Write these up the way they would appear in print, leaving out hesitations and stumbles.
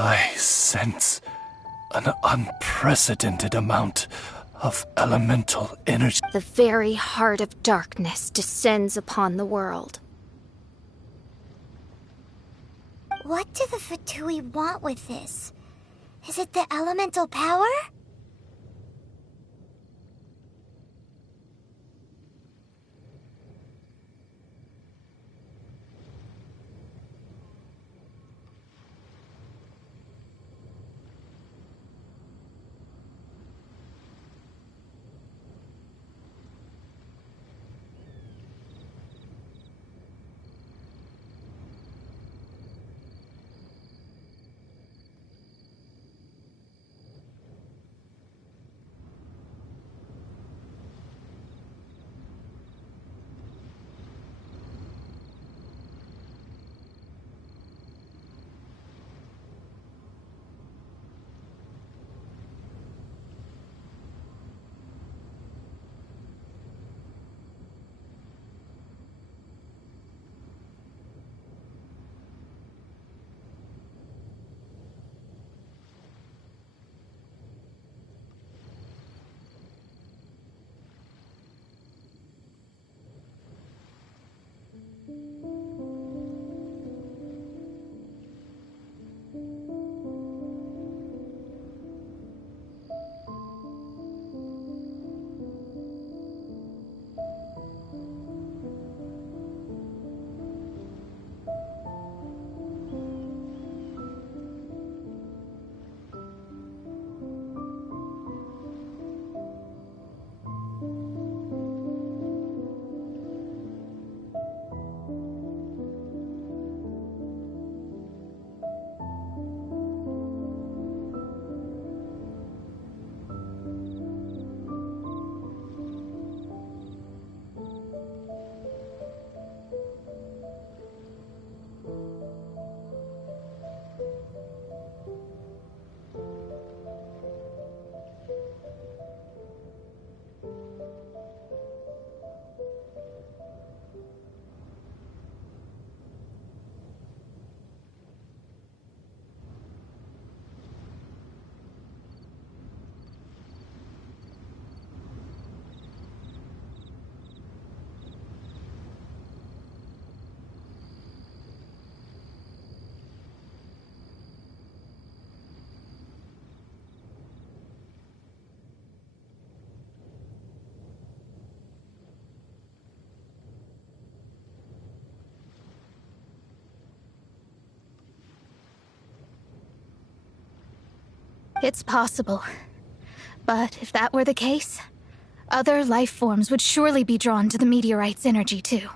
I sense an unprecedented amount of elemental energy. The very heart of darkness descends upon the world. What do the Fatui want with this? Is it the elemental power? It's possible. But if that were the case, other life forms would surely be drawn to the meteorite's energy too.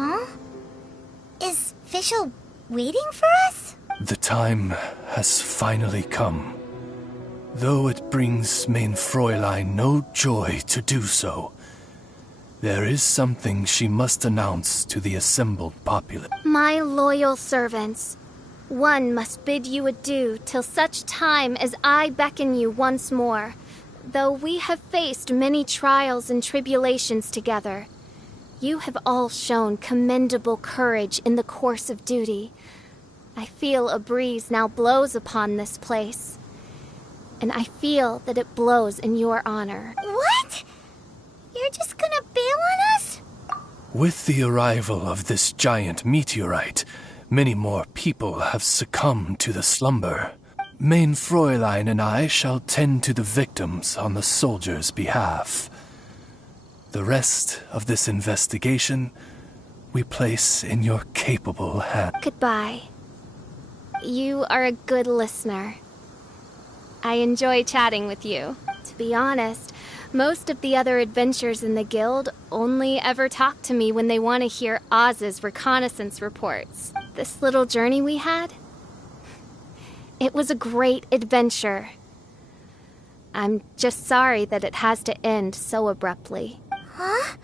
Huh? Is Fischl waiting for us? The time has finally come. Though it brings main Fräulein no joy to do so, there is something she must announce to the assembled populace. My loyal servants, one must bid you adieu till such time as I beckon you once more. Though we have faced many trials and tribulations together, you have all shown commendable courage in the course of duty. I feel a breeze now blows upon this place, and I feel that it blows in your honor. What? You're just gonna bail on us? With the arrival of this giant meteorite, many more people have succumbed to the slumber. Main Fräulein and I shall tend to the victims on the soldiers' behalf. The rest of this investigation we place in your capable hands. Goodbye. You are a good listener. I enjoy chatting with you. To be honest, most of the other adventurers in the guild only ever talk to me when they want to hear Oz's reconnaissance reports. This little journey we had, it was a great adventure. I'm just sorry that it has to end so abruptly. Huh?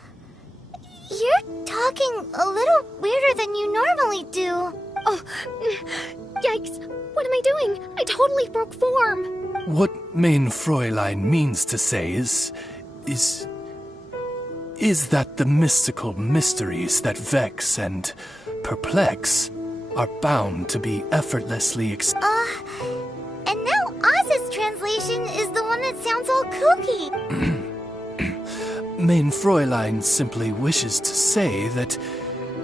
You're talking a little weirder than you normally do. Oh, yikes. What am I doing? I totally broke form. What main Fräulein means to say is that the mystical mysteries that vex and perplex are bound to be effortlessly And now Oz's translation is the one that sounds all kooky. Main Fräulein simply wishes to say that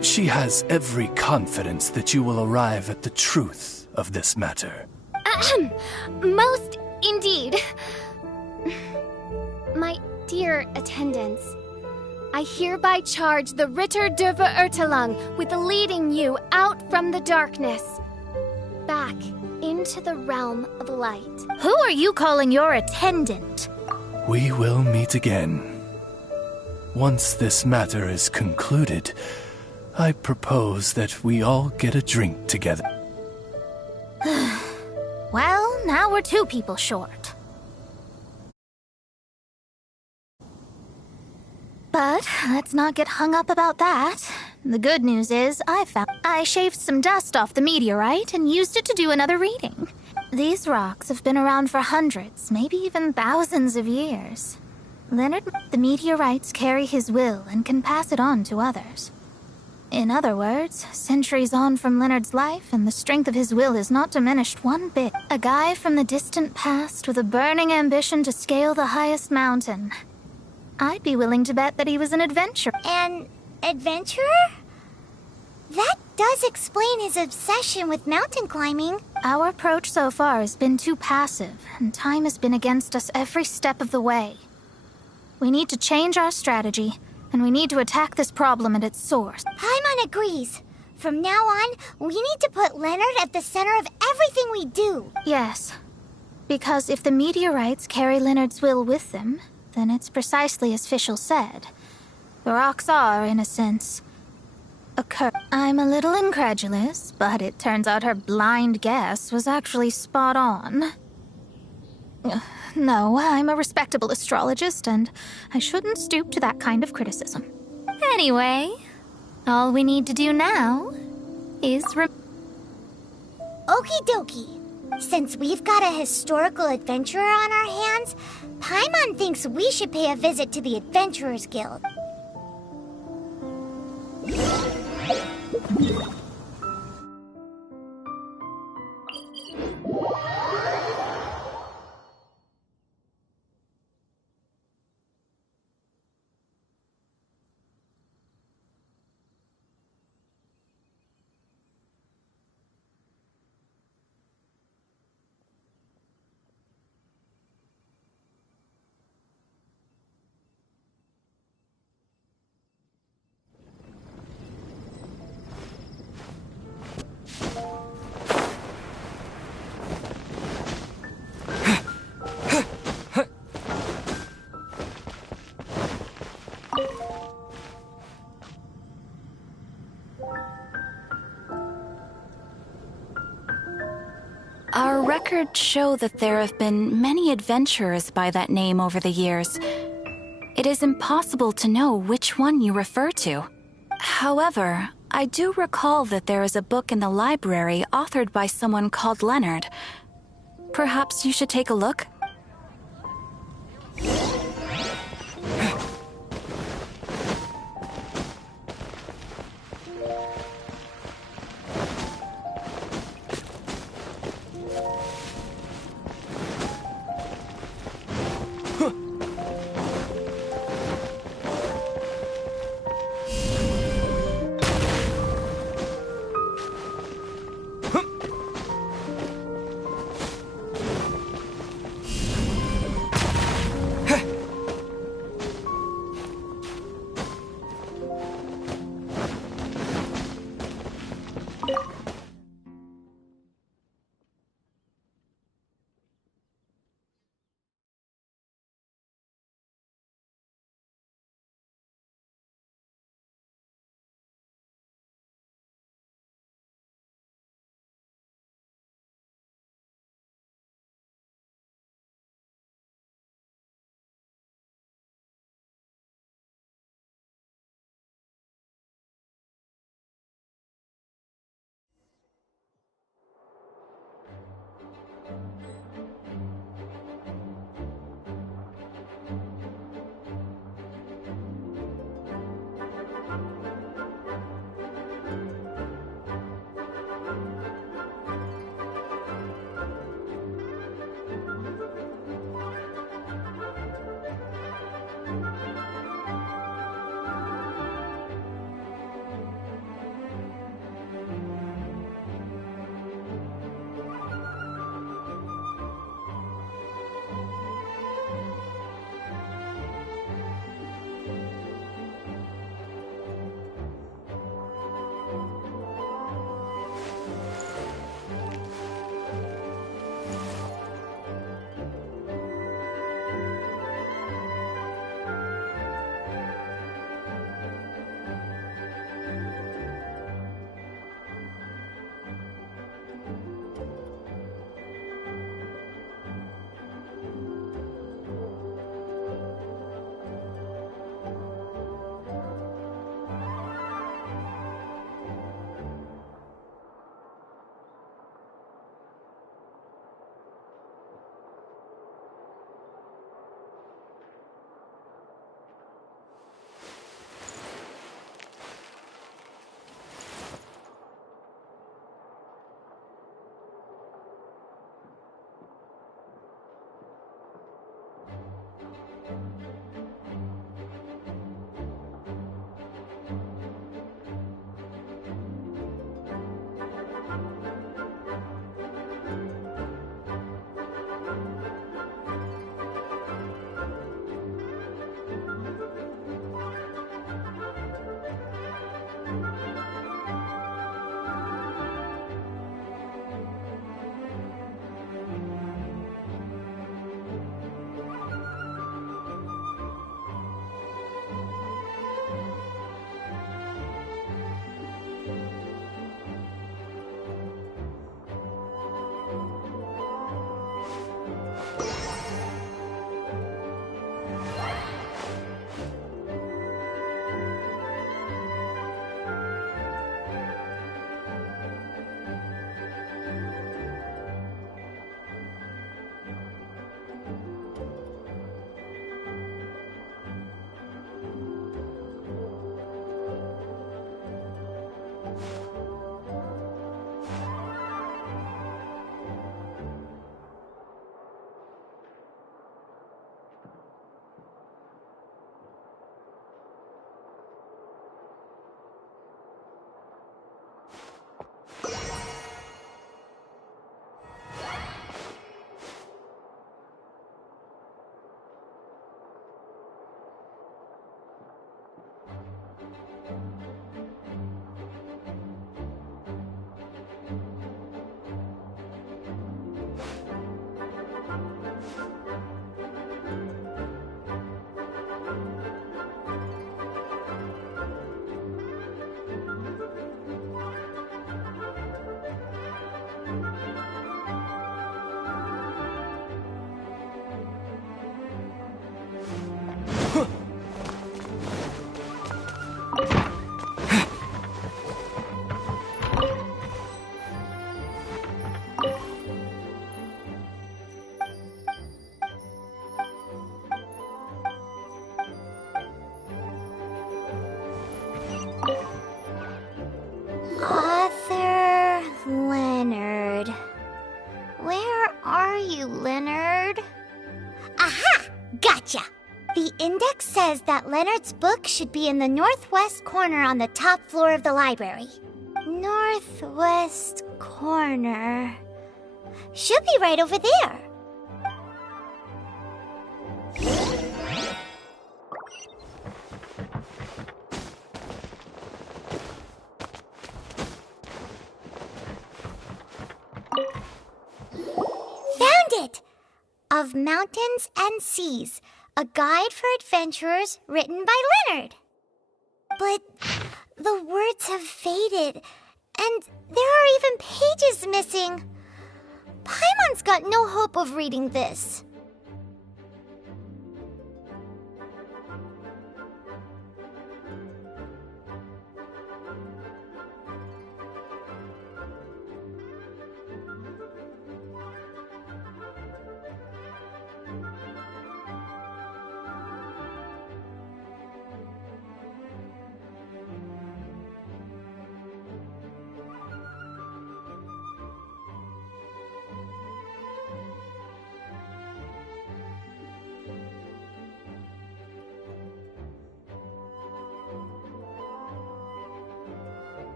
she has every confidence that you will arrive at the truth of this matter. Most indeed. My dear attendants, I hereby charge the Ritter der Verurteilung with leading you out from the darkness, back into the realm of light. Who are you calling your attendant? We will meet again. Once this matter is concluded, I propose that we all get a drink together. Well, now we're 2 people short. But let's not get hung up about that. The good news is I shaved some dust off the meteorite and used it to do another reading. These rocks have been around for hundreds, maybe even thousands of years. The meteorites carry his will and can pass it on to others. In other words, centuries on from Leonard's life, and the strength of his will is not diminished one bit. A guy from the distant past with a burning ambition to scale the highest mountain. I'd be willing to bet that he was an adventurer. An adventurer? That does explain his obsession with mountain climbing. Our approach so far has been too passive, and time has been against us every step of the way. We need to change our strategy, and we need to attack this problem at its source. Paimon agrees. From now on, we need to put Leonard at the center of everything we do. Yes, because if the meteorites carry Leonard's will with them, then it's precisely as Fischl said. The rocks are, in a sense, a curse. I'm a little incredulous, but it turns out her blind guess was actually spot on. No, I'm a respectable astrologist, and I shouldn't stoop to that kind of criticism. Anyway, all we need to do now is Okie dokie. Since we've got a historical adventurer on our hands, Paimon thinks we should pay a visit to the Adventurers Guild. Our records show that there have been many adventurers by that name over the years. It is impossible to know which one you refer to. However, I do recall that there is a book in the library authored by someone called Leonard. Perhaps you should take a look? says that Leonard's book should be in the northwest corner on the top floor of the library. Northwest corner. Should be right over there. Found it! Of Mountains and Seas, a guide for adventurers written by Leonard. But the words have faded, and there are even pages missing. Paimon's got no hope of reading this.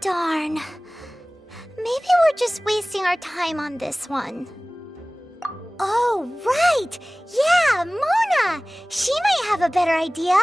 Darn. Maybe we're just wasting our time on this one. Oh, right! Yeah, Mona! She might have a better idea.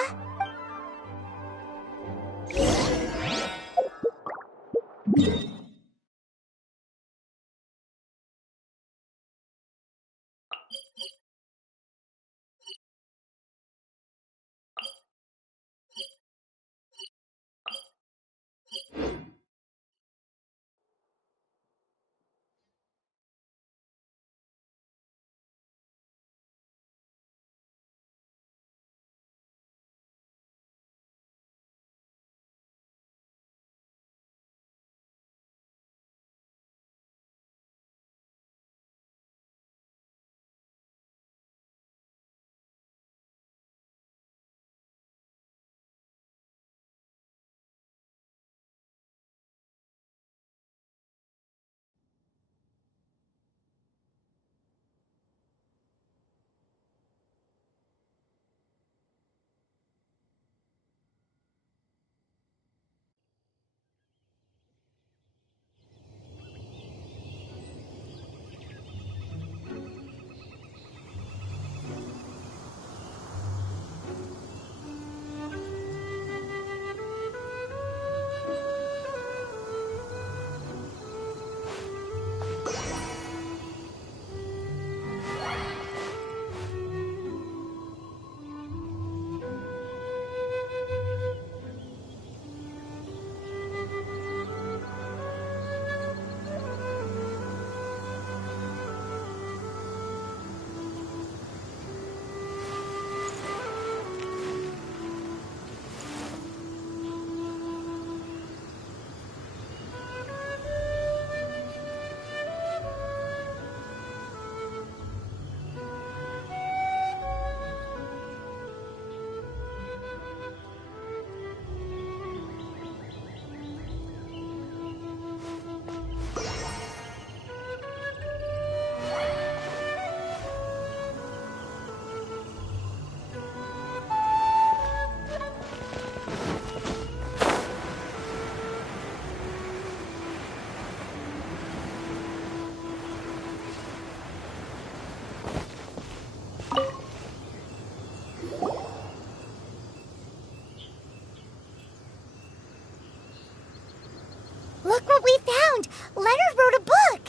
Look what we found! Leonard wrote a book!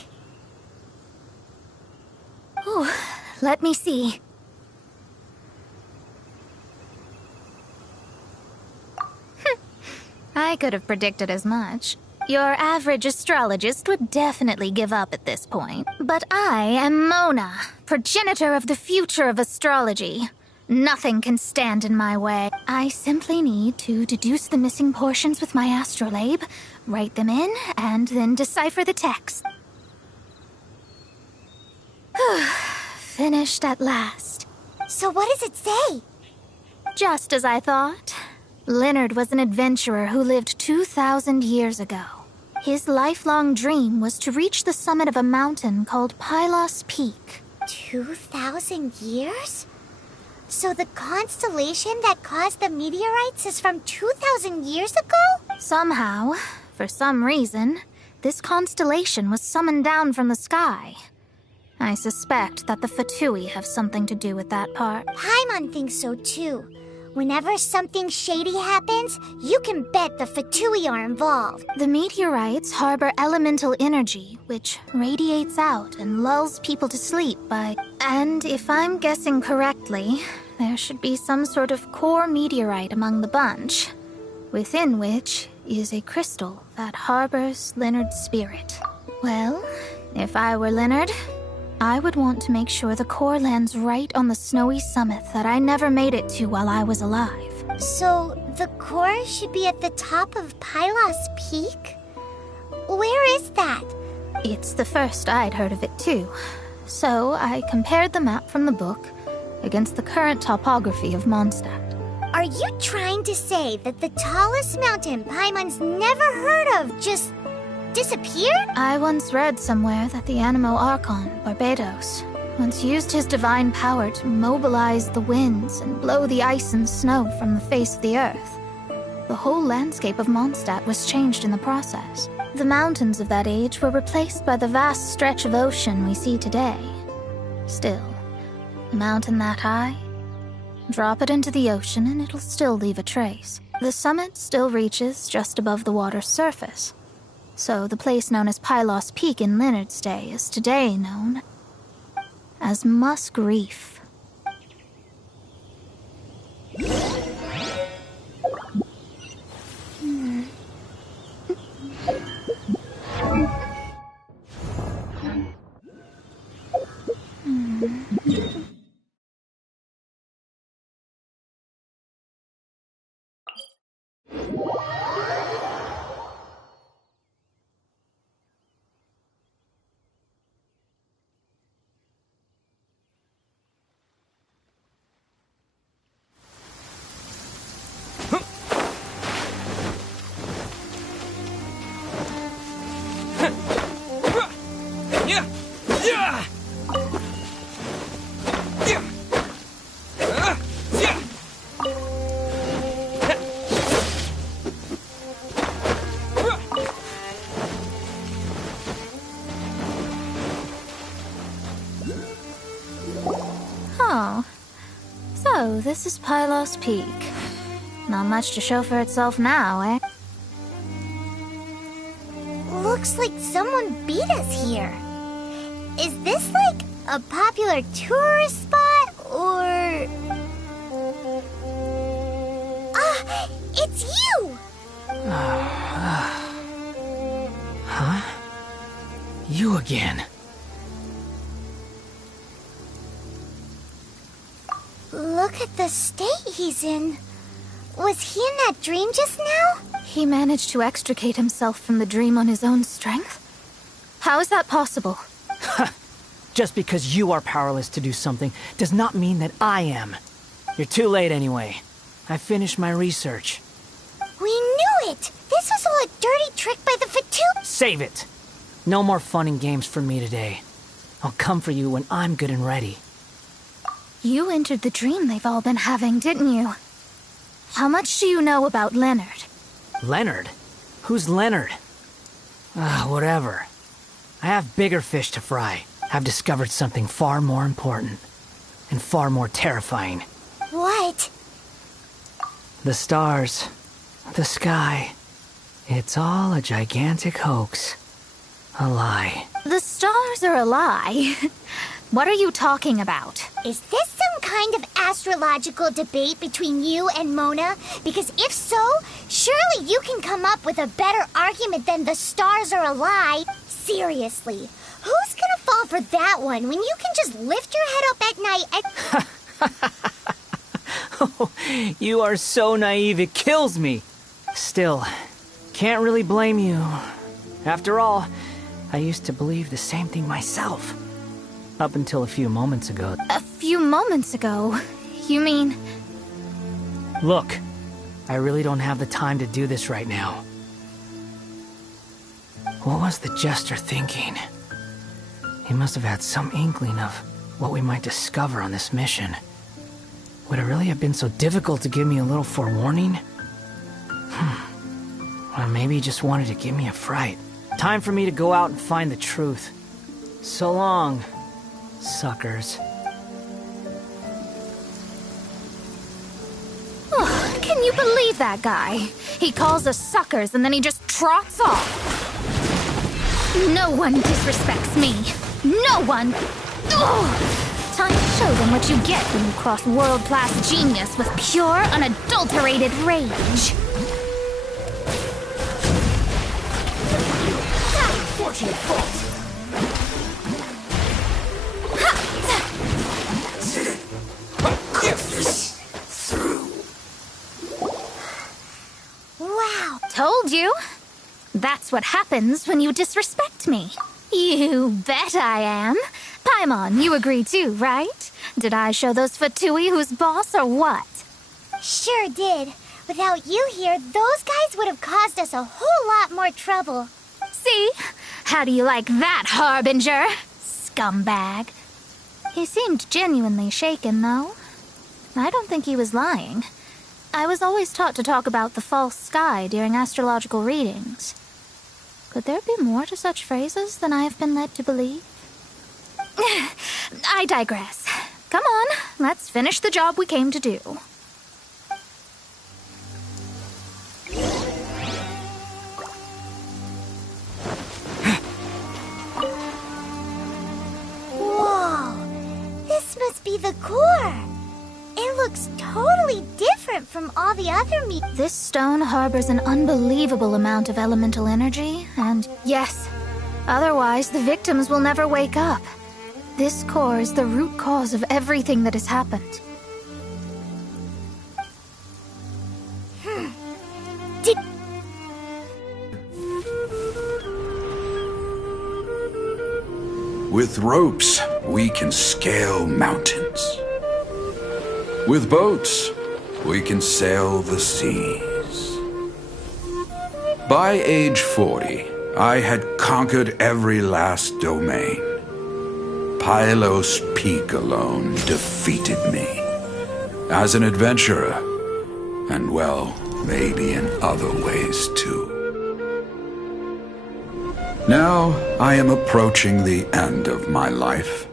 Ooh, let me see. I could have predicted as much. Your average astrologist would definitely give up at this point. But I am Mona, progenitor of the future of astrology. Nothing can stand in my way. I simply need to deduce the missing portions with my astrolabe, write them in, and then decipher the text. Finished at last. So what does it say? Just as I thought. Leonard was an adventurer who lived 2,000 years ago. His lifelong dream was to reach the summit of a mountain called Pylos Peak. 2,000 years? So the constellation that caused the meteorites is from 2,000 years ago? Somehow, for some reason, this constellation was summoned down from the sky. I suspect that the Fatui have something to do with that part. Paimon thinks so too. Whenever something shady happens, you can bet the Fatui are involved. The meteorites harbor elemental energy, which radiates out and lulls people to sleep by... And if I'm guessing correctly, there should be some sort of core meteorite among the bunch, within which is a crystal that harbors Leonard's spirit. Well, if I were Leonard, I would want to make sure the core lands right on the snowy summit that I never made it to while I was alive. So, the core should be at the top of Pylos Peak? Where is that? It's the first I'd heard of it too. So, I compared the map from the book against the current topography of Mondstadt. Are you trying to say that the tallest mountain Paimon's never heard of just disappeared? I once read somewhere that the Animo Archon, Barbados, once used his divine power to mobilize the winds and blow the ice and snow from the face of the earth. The whole landscape of Mondstadt was changed in the process. The mountains of that age were replaced by the vast stretch of ocean we see today. Still, a mountain that high, drop it into the ocean and it'll still leave a trace. The summit still reaches just above the water's surface. So the place known as Pylos Peak in Leonard's day is today known as Musk Reef. Oh, so this is Pylos Peak. Not much to show for itself now, eh? Looks like someone beat us here. Is this like a popular tourist spot, or... Ah, it's you! Huh? You again. Look at the state he's in. Was he in that dream just now? He managed to extricate himself from the dream on his own strength? How is that possible? Just because you are powerless to do something does not mean that I am. You're too late anyway. I finished my research. We knew it! This was all a dirty trick by the Fatui. Save it! No more fun and games for me today. I'll come for you when I'm good and ready. You entered the dream they've all been having, didn't you? How much do you know about Leonard? Leonard? Who's Leonard? Whatever. I have bigger fish to fry. I've discovered something far more important. And far more terrifying. What? The stars. The sky. It's all a gigantic hoax. A lie. The stars are a lie. What are you talking about? Is this some kind of astrological debate between you and Mona? Because if so, surely you can come up with a better argument than the stars are a lie. Seriously, who's gonna fall for that one when you can just lift your head up at night and... Oh, you are so naive it kills me. Still, can't really blame you. After all, I used to believe the same thing myself. Up until a few moments ago. A few moments ago? You mean... Look, I really don't have the time to do this right now. What was the Jester thinking? He must have had some inkling of what we might discover on this mission. Would it really have been so difficult to give me a little forewarning? Or maybe he just wanted to give me a fright. Time for me to go out and find the truth. So long, suckers. Oh, can you believe that guy? He calls us suckers and then he just trots off. No one disrespects me. No one. Ugh. Time to show them what you get when you cross world-class genius with pure, unadulterated rage. Fortunate fault. Wow. Told you. That's what happens when you disrespect me. You bet I am. Paimon, you agree too, right? Did I show those Fatui who's boss or what? Sure did. Without you here, those guys would have caused us a whole lot more trouble. See? How do you like that, Harbinger? Scumbag. He seemed genuinely shaken, though. I don't think he was lying. I was always taught to talk about the false sky during astrological readings. Could there be more to such phrases than I have been led to believe? I digress. Come on, let's finish the job we came to do. Whoa! This must be the core! It looks totally different from all the other meat. This stone harbors an unbelievable amount of elemental energy, and yes, otherwise the victims will never wake up. This core is the root cause of everything that has happened. With ropes, we can scale mountains. With boats, we can sail the seas. By age 40, I had conquered every last domain. Pylos Peak alone defeated me. As an adventurer, and well, maybe in other ways too. Now, I am approaching the end of my life.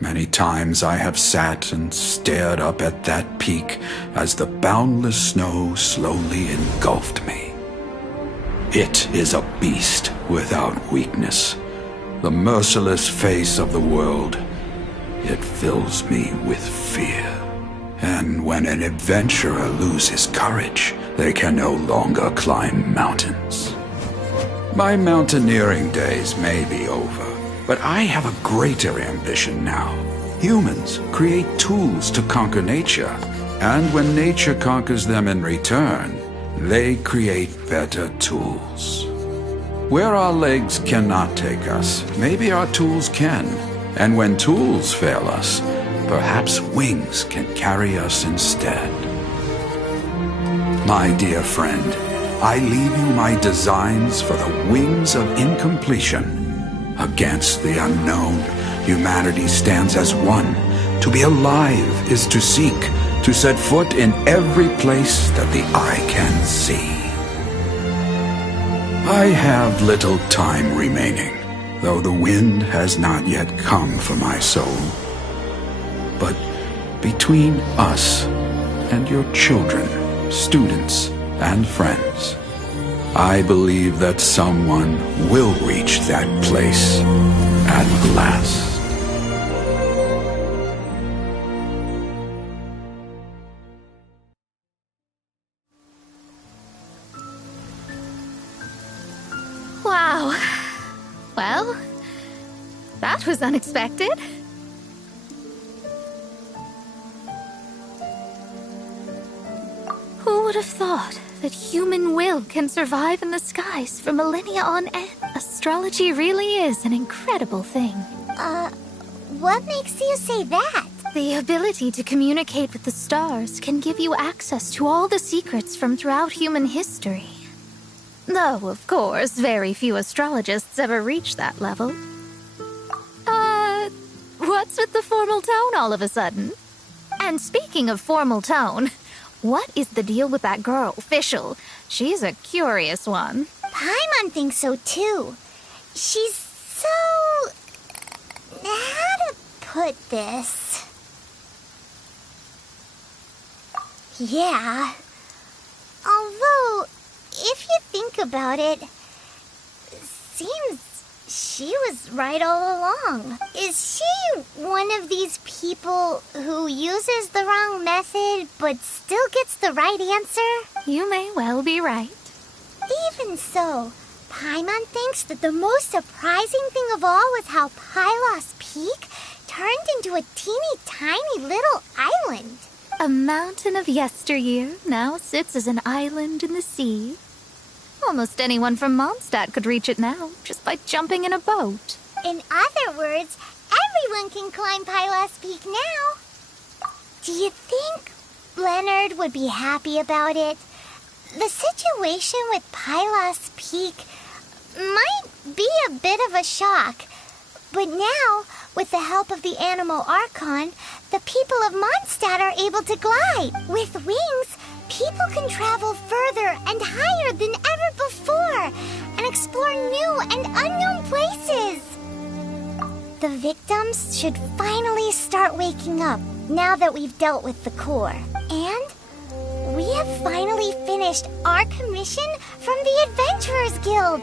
Many times I have sat and stared up at that peak as the boundless snow slowly engulfed me. It is a beast without weakness, the merciless face of the world. It fills me with fear. And when an adventurer loses courage, they can no longer climb mountains. My mountaineering days may be over, but I have a greater ambition now. Humans create tools to conquer nature, and when nature conquers them in return, they create better tools. Where our legs cannot take us, maybe our tools can. And when tools fail us, perhaps wings can carry us instead. My dear friend, I leave you my designs for the wings of incompletion. Against the unknown, humanity stands as one. To be alive is to seek, to set foot in every place that the eye can see. I have little time remaining, though the wind has not yet come for my soul. But between us and your children, students, and friends, I believe that someone will reach that place at last. Wow. Well, that was unexpected. Who would have thought that human will can survive in the skies for millennia on end? Astrology really is an incredible thing. What makes you say that? The ability to communicate with the stars can give you access to all the secrets from throughout human history. Though, of course, very few astrologists ever reach that level. What's with the formal tone all of a sudden? And speaking of formal tone, what is the deal with that girl, Fischl? She's a curious one. Paimon thinks so too. She's so... how to put this? Yeah. Although, if you think about it, seems she was right all along. Is she one of these people who uses the wrong method but still gets the right answer? You may well be right. Even so, Paimon thinks that the most surprising thing of all was how Pylos Peak turned into a teeny tiny little island. A mountain of yesteryear now sits as an island in the sea. Almost anyone from Mondstadt could reach it now, just by jumping in a boat. In other words, everyone can climb Pylos Peak now. Do you think Leonard would be happy about it? The situation with Pylos Peak might be a bit of a shock. But now, with the help of the Animal Archon, the people of Mondstadt are able to glide. With wings, people can travel further and higher than ever before and explore new and unknown places. The victims should finally start waking up now that we've dealt with the core. And we have finally finished our commission from the Adventurers Guild.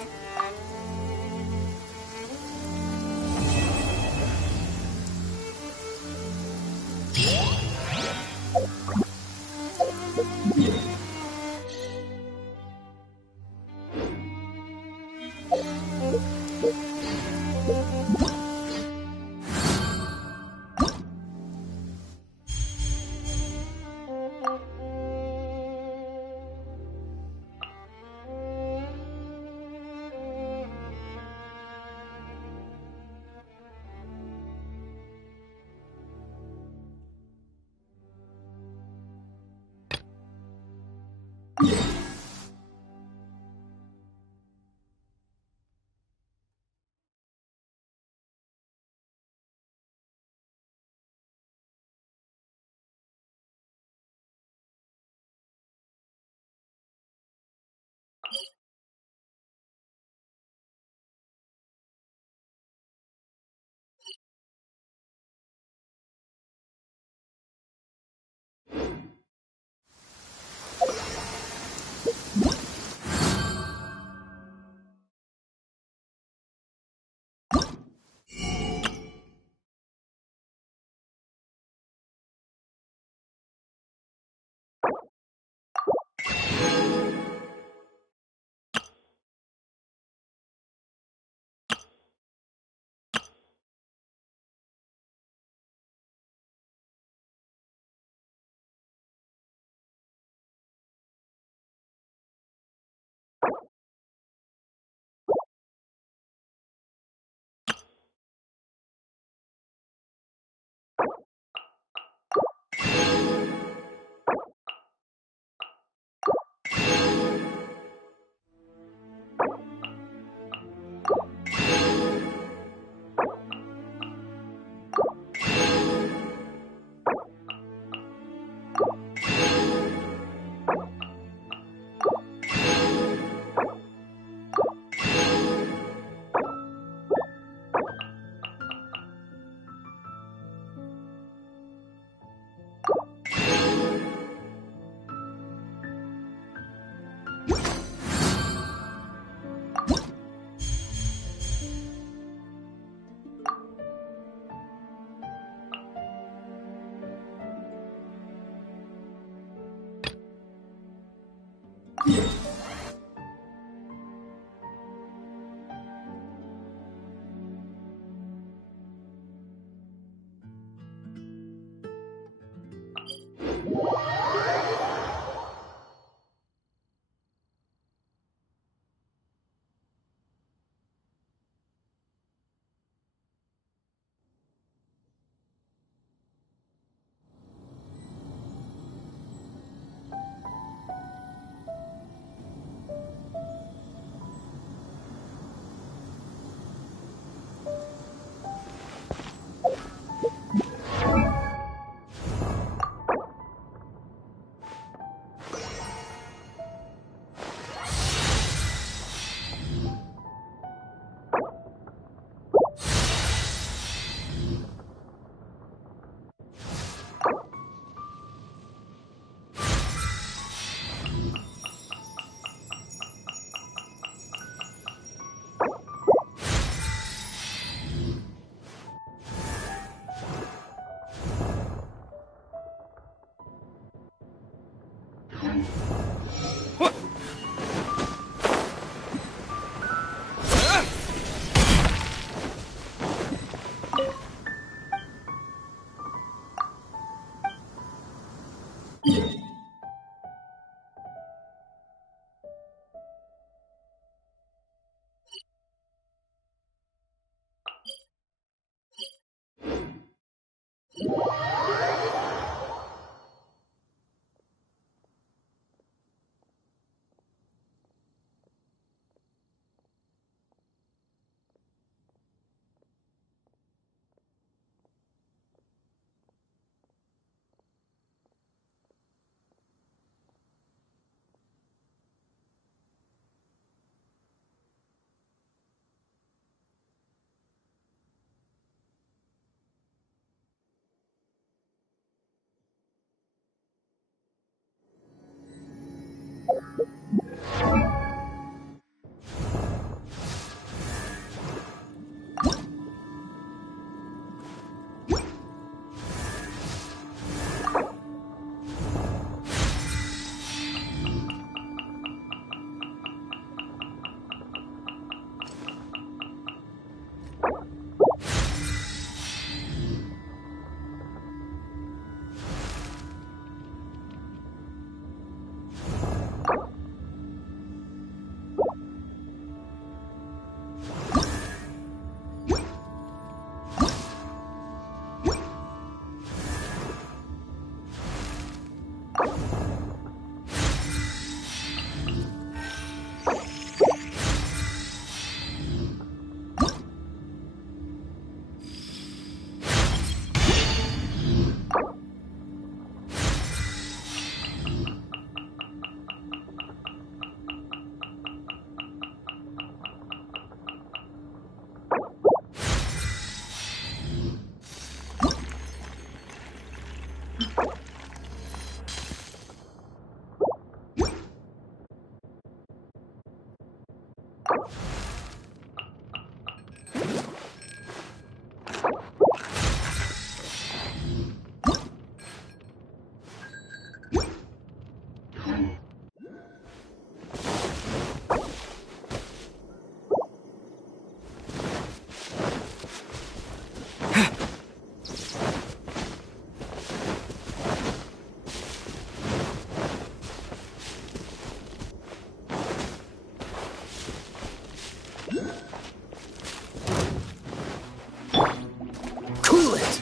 Cool it!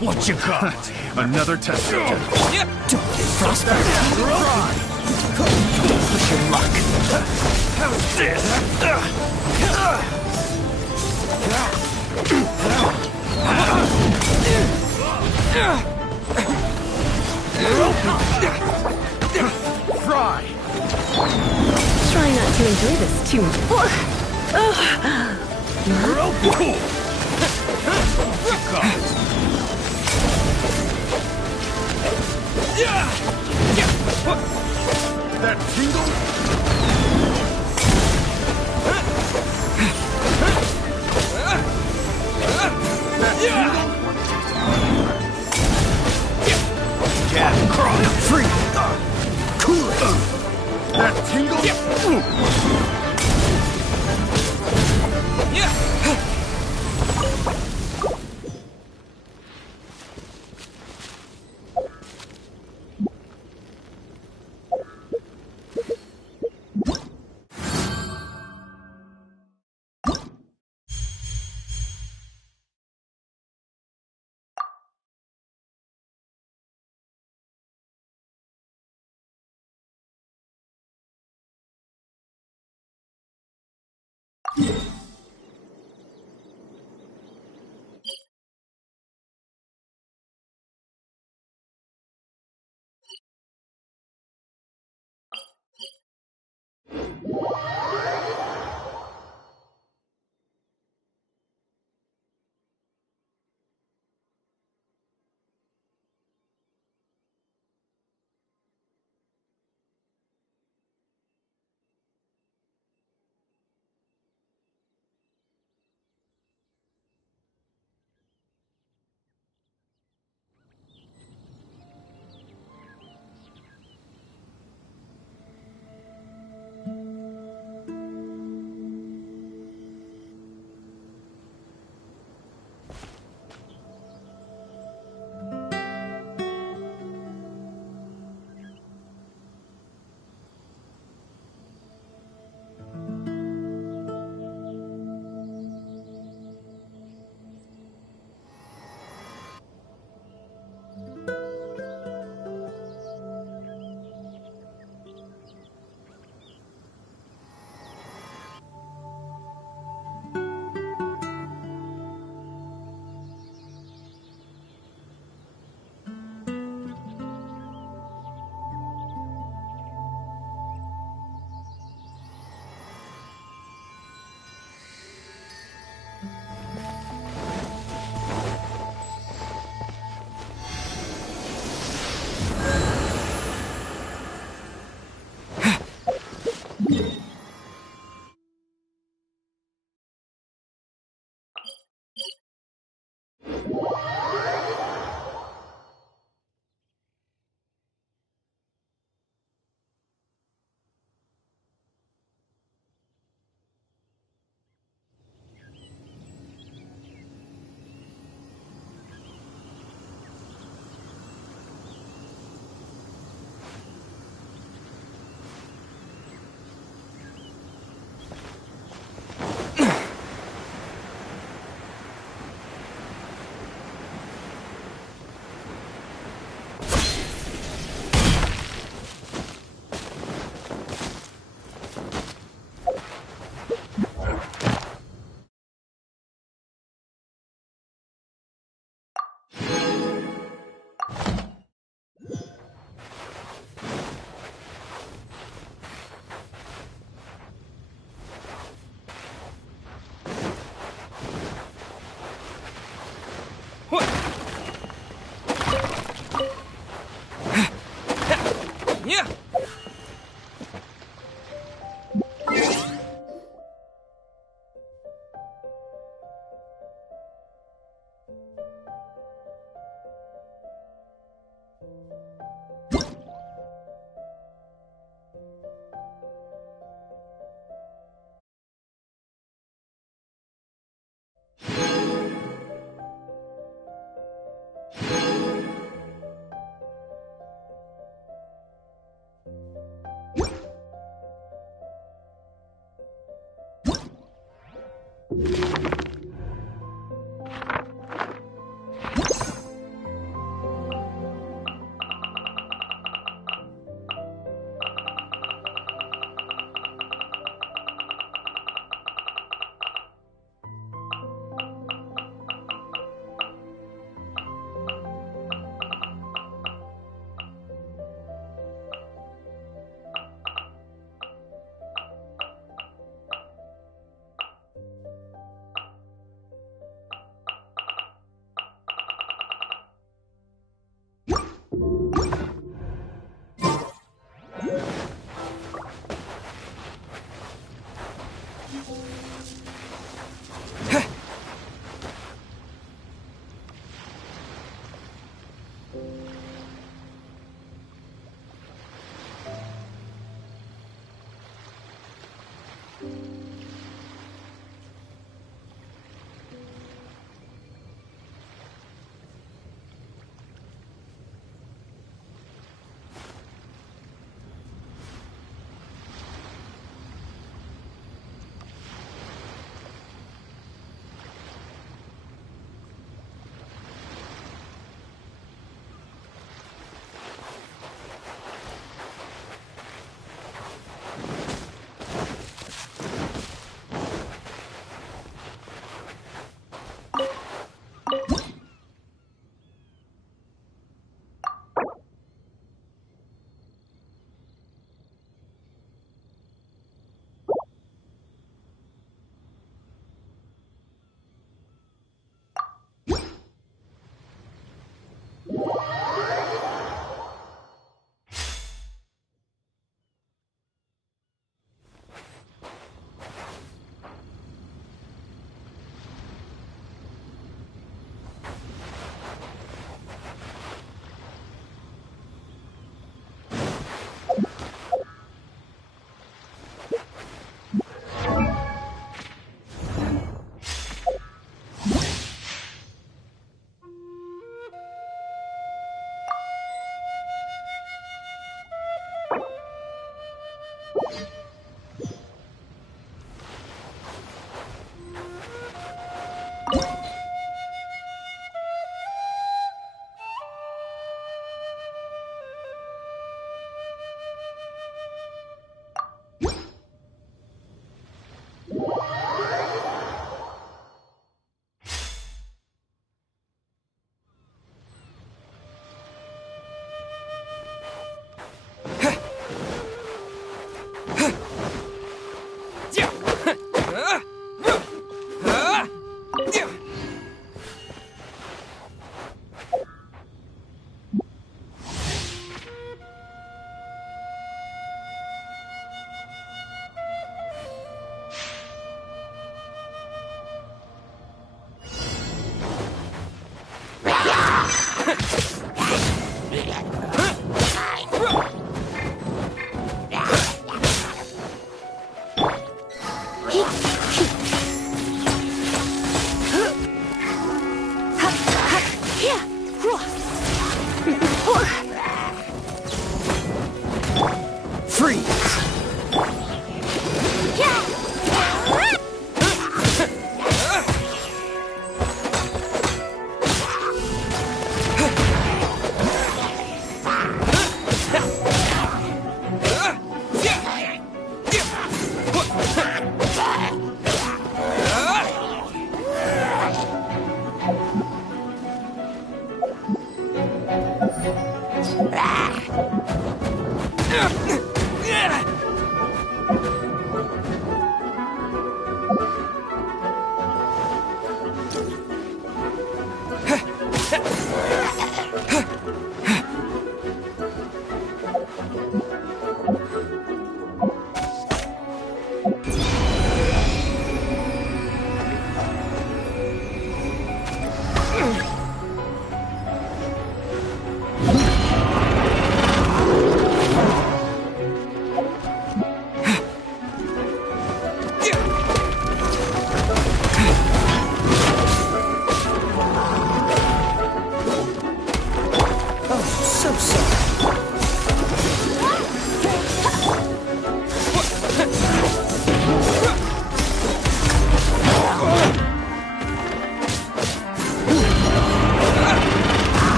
What you got? Another test subject. Don't get frostbite. Push your luck. How's this? Fry! Try not to enjoy this too much. That tingle? Yeah, crawl free. Cool it. That tingle?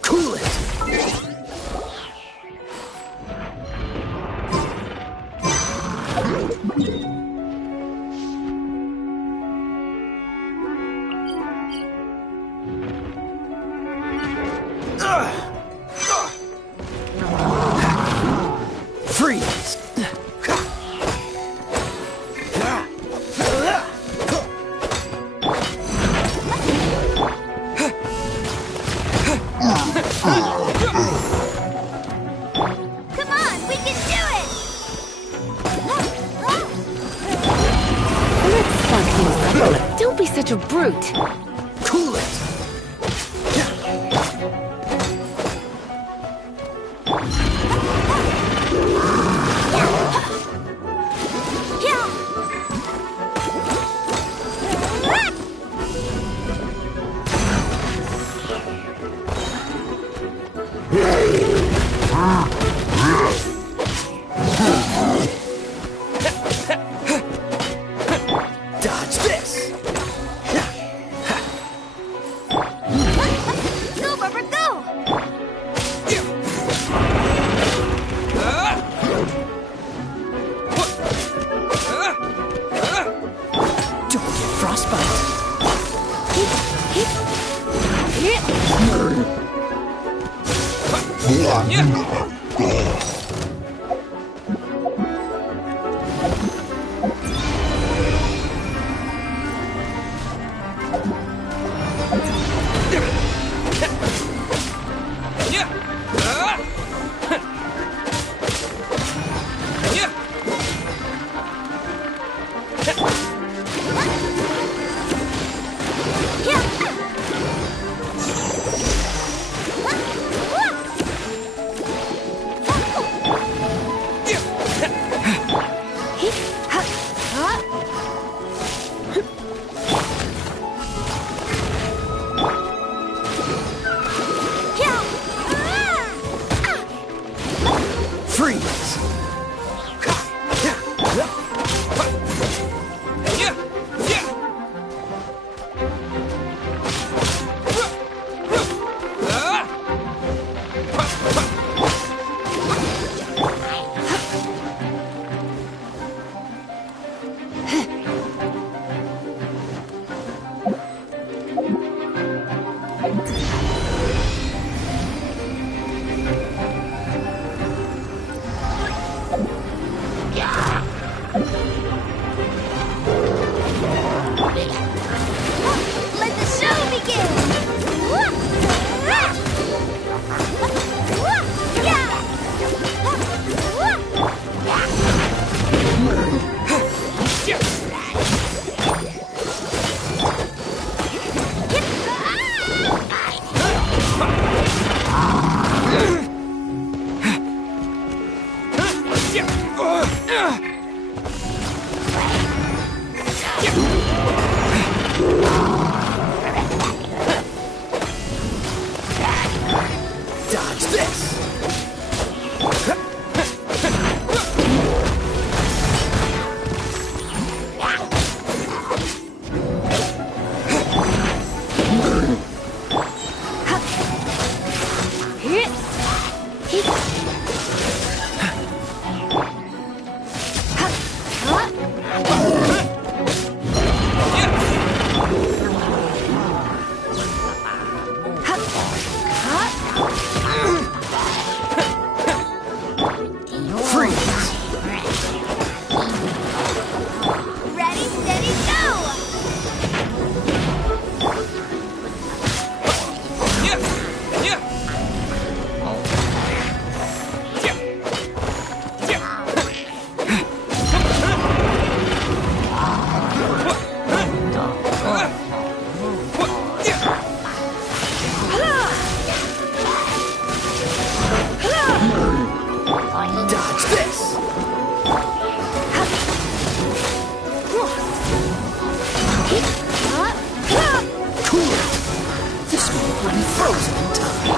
Cool it! Freeze! Come on, we can do it! Let's spark things up a little. Don't be such a brute. Cool it! Dodge this! Go, Rubber, go! Don't get frostbite! frozen in time.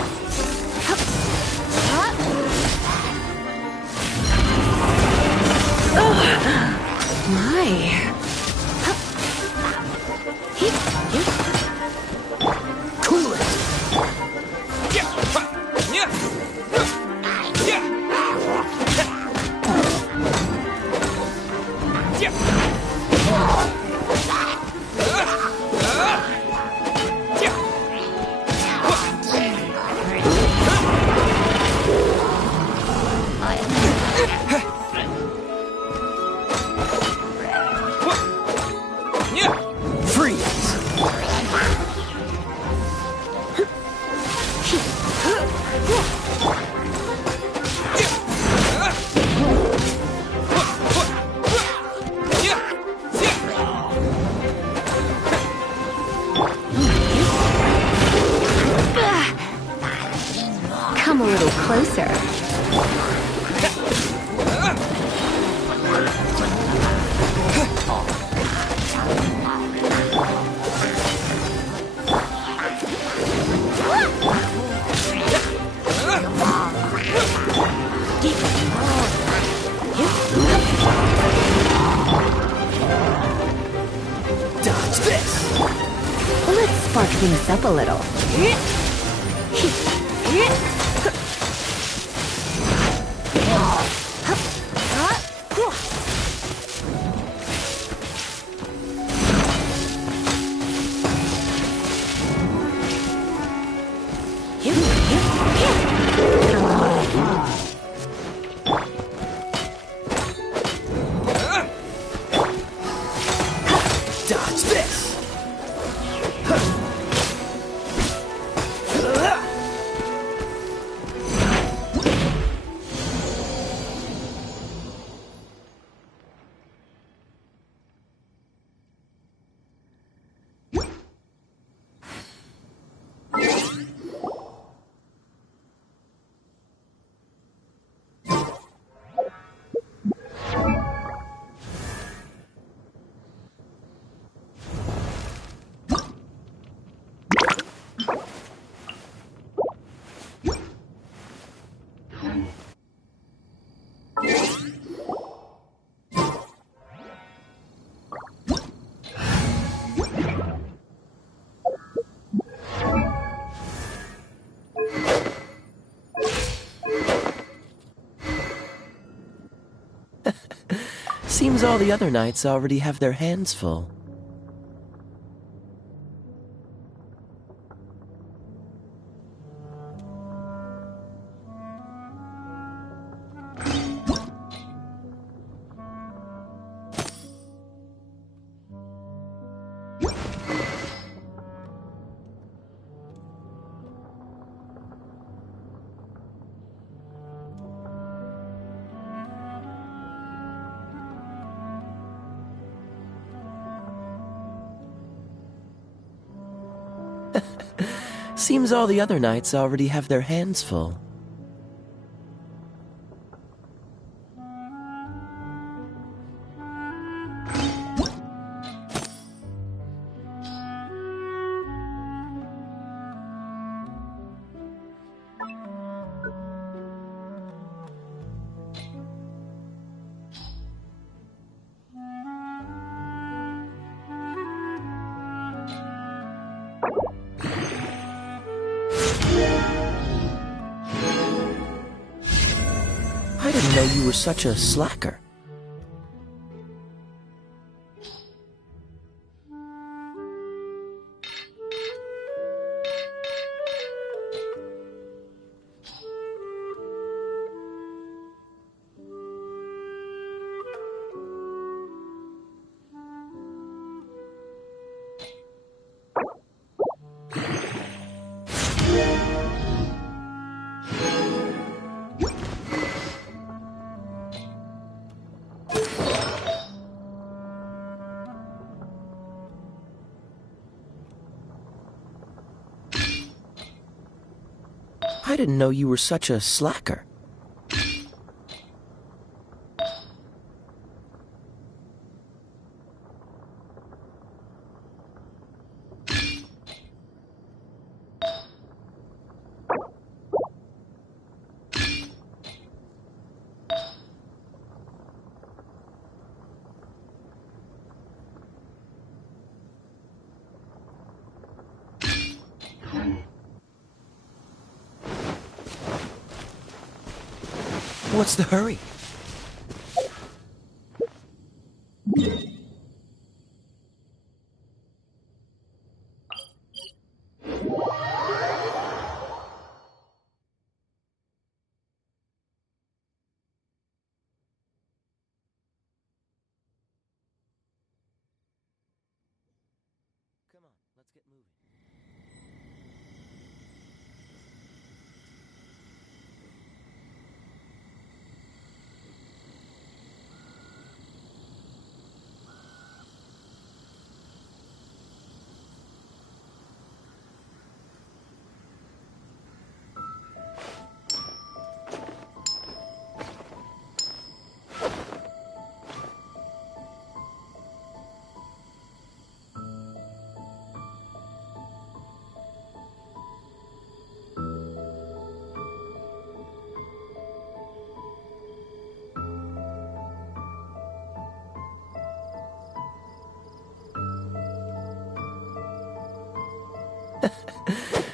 My. Cool it. Freeze. Come a little closer. Dodge this. Let's spark things up a little. Dodge this. Seems all the other knights already have their hands full. Seems all the other knights already have their hands full. I didn't know you were such a slacker. I didn't know you were such a slacker. What's the hurry? Come on, let's get moving.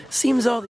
Seems all